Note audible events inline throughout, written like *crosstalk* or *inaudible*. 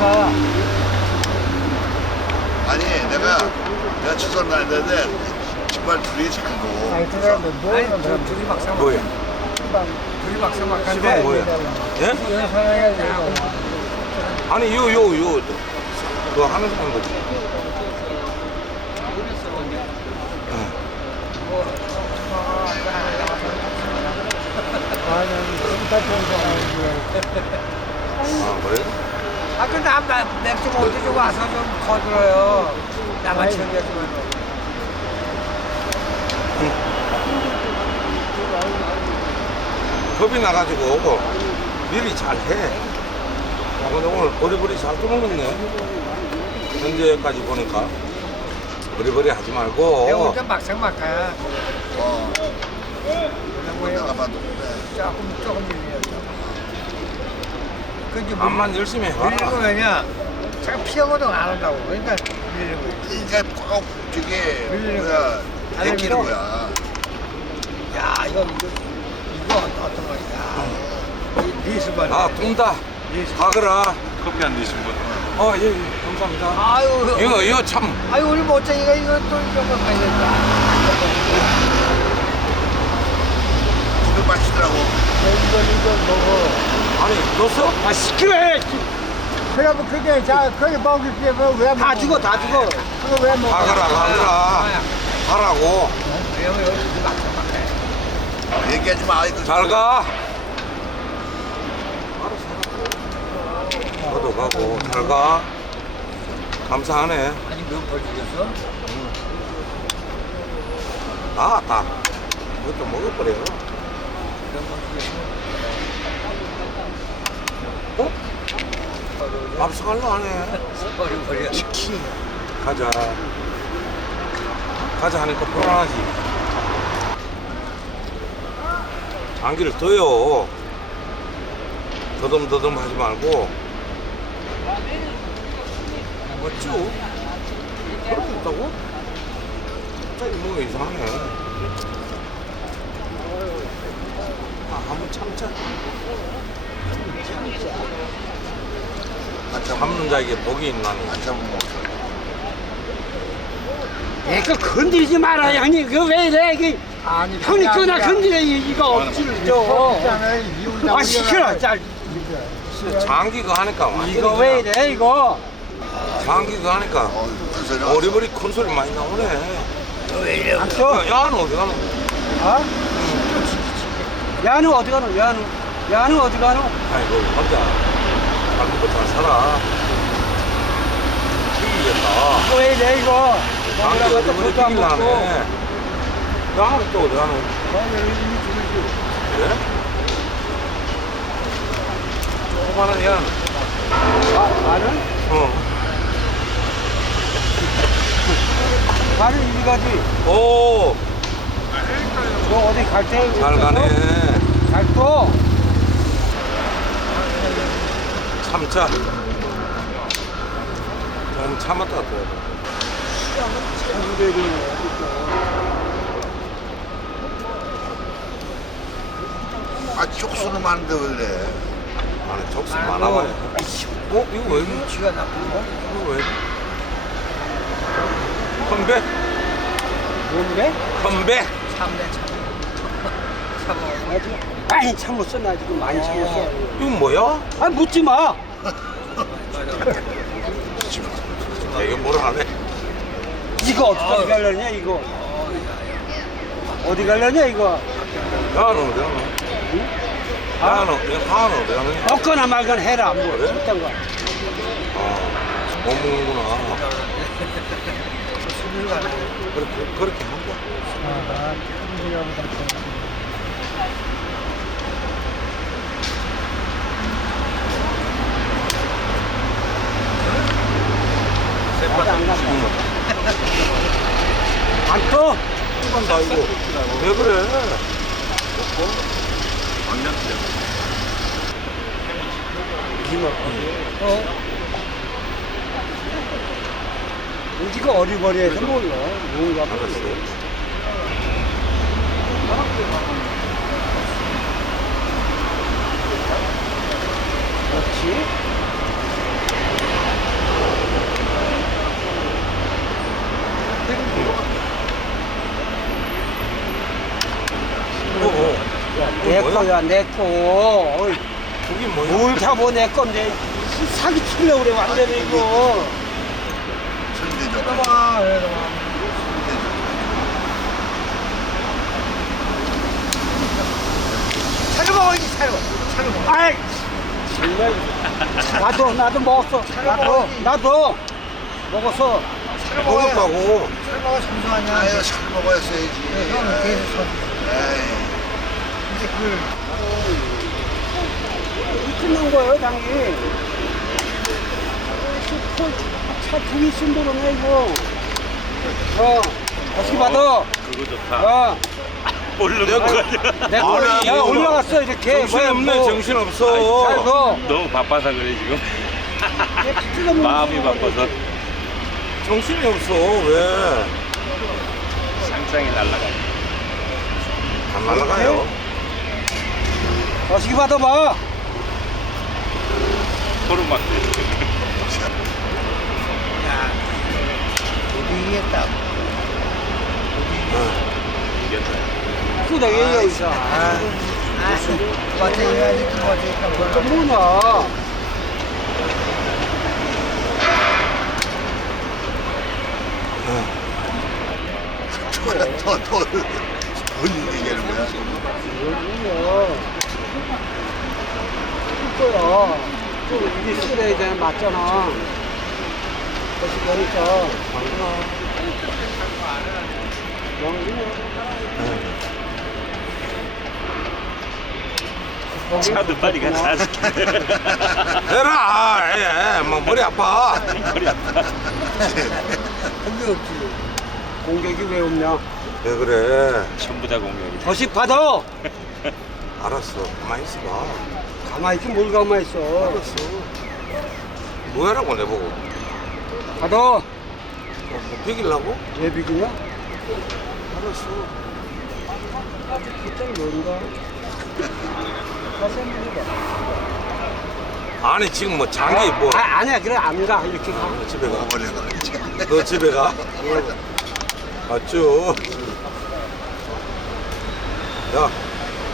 아. 아, 아니, 내가, 내가 추석 날인데, 정말 둘이 잘 고. 아니 그럼 둘이 막상 뭐야? 둘이 막상 막한데. 시방 뭐야? 예? 이런 상황이 되고. 아니 요 요 요 그거 하는 사람 거지. 상황이고. 아 그래? 아 근데 한 나- 맥주 어디 좀 와서 좀 거들어요. 나만 챙겨주면. 겁이 나가지고 미리 잘해. 아, 근데 오늘 버리버리 잘 끊어놓네. 현재까지 보니까 버리버리 하지 내가 말고 혼자 막상 막하야. 어, 그냥 내가 뭐 봐도 그래. 조금 조금 밀려요. 그 이제 암만 열심히 밀리는 거 해봐. 왜냐? 제가 피하고도 안 한다고. 그러니까 밀리는 거예요. 이게 꼭 저게, 밀리는 뭐야, 뭐. 거야. 야 이거 이거 이거 어떤 거야? 이 리스번. 아. 리스번. 가거라. 커피 안 드신 분? 어, 예, 예, 감사합니다. 아유 이거, 이거 참, 아유 우리 멋쟁이가 이거 또 이런 거 가야겠다. 이거 맛있더라고. 이거 이거 먹어. 아니, 넣었어? 아 시끄러. 그래 뭐 그게 자 그게 먹을 게뭐왜 다 죽어 다 죽어. 그거 왜 먹어? 여기 막상 막해. 얘기하지 마. 이거 잘 가. 너도 가고, 잘 가. 감사하네. 아니 몇벌 죽였어? 다, 다. 이것도 먹어버려. 몇벌 죽였어? 어? 압수갈로 하네. 버려. 가자. 가자 하니까 불안하지. 안기를 떠요. 더듬더듬 하지 말고. 맞죠? 그렇게 있다고? 갑자기 뭔가 이상하네. 아, 한번 참자. 참는 자에게 복이 있나니. 안 참으면 못 살아. 이거 건드리지 마라 형님 그거 왜 이래 이게 아니 형님 그거 나 건드려 이거 억지로 줘. 있잖아요. 이웃 아. 자 장기 그거 하니까 완전히 이거 왜 그냥 이래 이거. 장기 그거 하니까 어, 큰 소리 나왔어. 어리버리 큰 소리 많이 나오네. 안 줘. 야, 야는 어디 가노? 어? 야는 어디 가노? 야는 야는 어디 가노? 아이고, 혼자 잘 먹고 잘 살아. 이기겠다. 이거 왜 이래 이거. 먹으라고 또 어리버리 그것도 안 먹고. 야는 또 어디 가노? 그래? 조그마한 야는. 아, 나는 어. 나는 이리 가지. 오, 너 어디 갈 때? 잘 가네. 잘 또. 참자. 좀 참았다 또. 아, 쪽수는 많은데 왜 그래? 안에 족수 많아봐요. 어? 이거 왜 이래? 쥐가 나쁜 거? 이거 왜 이래? 컴백? 뭔데? 컴백? 참내 참. 참어. 많이 참았어 나 지금 많이 참았어. 이건 뭐야? 아 묻지 마. 되게 뭐라 하네. 이거 어떻게 가려냐 이거. 어디 가려냐 이거. 야는 어디 가노? 이거 하는 어디 가느냐? 먹거나 말거나 해라 뭐. 그래? 어떤 거. 아, 못 먹는구나. *laughs* 그렇게, 그렇게 한다. 아, 아 안 또? 한다, 이거. 왜 그래? 우지가 어리버리해서 몰라. 뭔가 알았어. 그렇지. 어, 어. 내 뭐야? 거야, 내 거. 어이, 그게 뭐야? 뭘 잡어, 내 건데. 사기 치려고 그래, 완전히 이거. 손대죠. 봐, 이거 봐. 차려 먹어야지, 차려. 차려 먹어. 아이! 정말. 나도, 나도 먹었어. 나도. 나도. 먹었어. 차려 먹어야. 먹었다고. 차려 먹어 잠시만요. 아유, 잘 먹어야지. 네, 형은 계속 서. 에이. 그 끝난 거예요, 장기. 차두 개씩 모르네, 이거. 어, 어떻게 받아? 그거 좋다. 어, 모르는 내가- 거야. 내 거, 아니, 야, 이거 올라갔어, 이렇게. 정신 없네, 뭐, 정신 없어. 잘 서. 너무 바빠서 그래 지금. 찍어 먹는 마음이 거. 바빠서 정신이 없어, 왜? 상상이 날라가. 안 날아가요. 어떻게 받아봐. 소름 막. 야, 이기겠다. 이겼다. 구덩이 여기서. 아, 아, 두 번째 해야지, 두 번째 했다. 또 뭐냐. 더, 더, 본인 얘기하는 거야? 이거야. 또 이게 쓰레야 되는 맞잖아. 그래서 그러니까. 차도 빨리 가서 사줄게. 해라, 해, 뭐 머리 아파. 머리 아파. 그게 없지. 공격이 왜 없냐? 왜 그래? 전부 다 공격이다. 거식 받아! *laughs* 알았어, 가만히 있어봐. 가만히 있지 뭘 가만히 있어. 알았어. 뭐야라고 내보고. 받아! 뭐, 뭐 비길라고? 왜 비기냐? 알았어. 그때 뭔가? 가서 물어봐. 아니 지금 뭐 장기 뭐 아, 아니야. 그래, 안 가. 이렇게 가. 집에 가. 먹어버려서 그렇지. 너 집에 가. 맞죠? 야,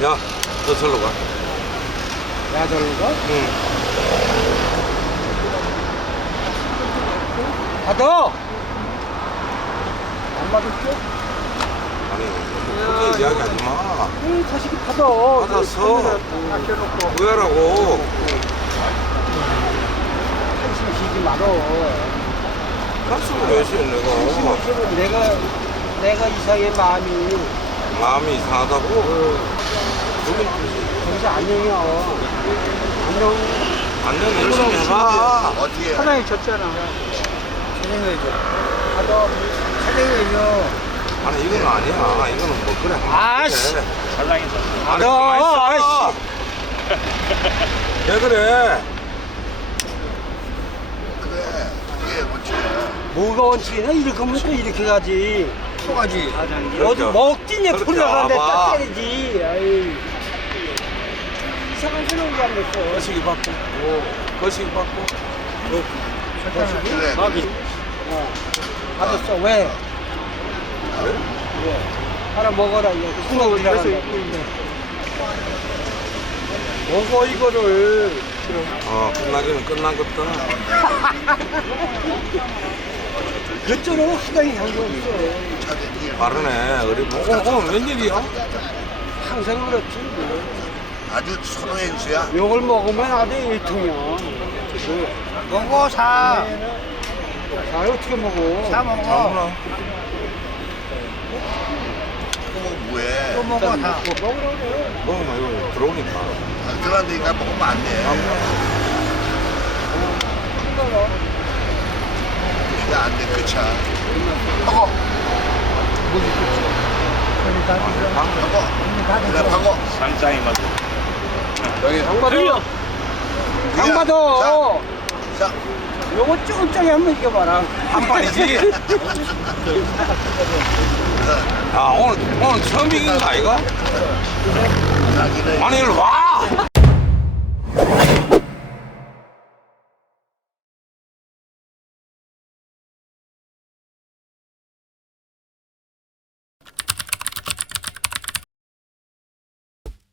야, 너 절로 가. 야, 저로 가? 응. 받아! 안 받을게? 아니, 너무 크게 이야기 하지 마. 응, 자식이 받아. 받았어. 아껴놓고. 뭐야라고. 한심 쉬지 말어. 한숨을 왜 쉬어, 내가. 그럼 내가, 내가 이상해, 마음이. 마음이 이상하다고? 거 기서 안녕이야. 안녕. 안녕 열심히 해봐. 어떻게 해? 사장이 졌잖아. 차량해줘. 받아. 차량해줘. 아니, 이건 아니야. 이거는 뭐, 그래. 아이씨. 그래. 살랑이다. 아니. 아이씨. 왜 그래? 그래. 그게 원칙이야. 뭐가 원칙이냐? 이렇게 하면 또 이렇게 가지. 또 가지. 어디 먹지냐 그렇게 풀려 가는데 와봐. 딱 때리지. 아이. 이상한 소리 오지 않겠어. 거시기 받고. 거시기 받고. 그래. 어. 받았어. 왜? 그래? 왜? 하나 먹어라. 이거 구멍 들어간다. 먹어 이거를. 어, 끝나기는 끝난 것다. 그쪽으로 하당이 향기 없어. 빠르네. 어리 보고. 어, 웬일이야? 항상 그렇지. 뭐. 아주 선호의 인수야. 요걸 먹으면 아주 일통이야. 먹어, 사. 자, 어떻게 먹어? 사 먹어. 그거 뭐해? 또 먹어, 사. 먹으라 그래. 먹으면 이거 들어오니까. 안 들어간다니까 먹으면 안 돼. 그게 안 돼, 그 차. 먹어. 먹어. 그래, 먹어. 상장이 맞아. 여기. 장받아. 장받아. 자, 요거 쫑쫑이 한번 이겨봐라. 한 판이지? 아 오늘 오늘 처음 이긴 거 아이가? 아니 이리 와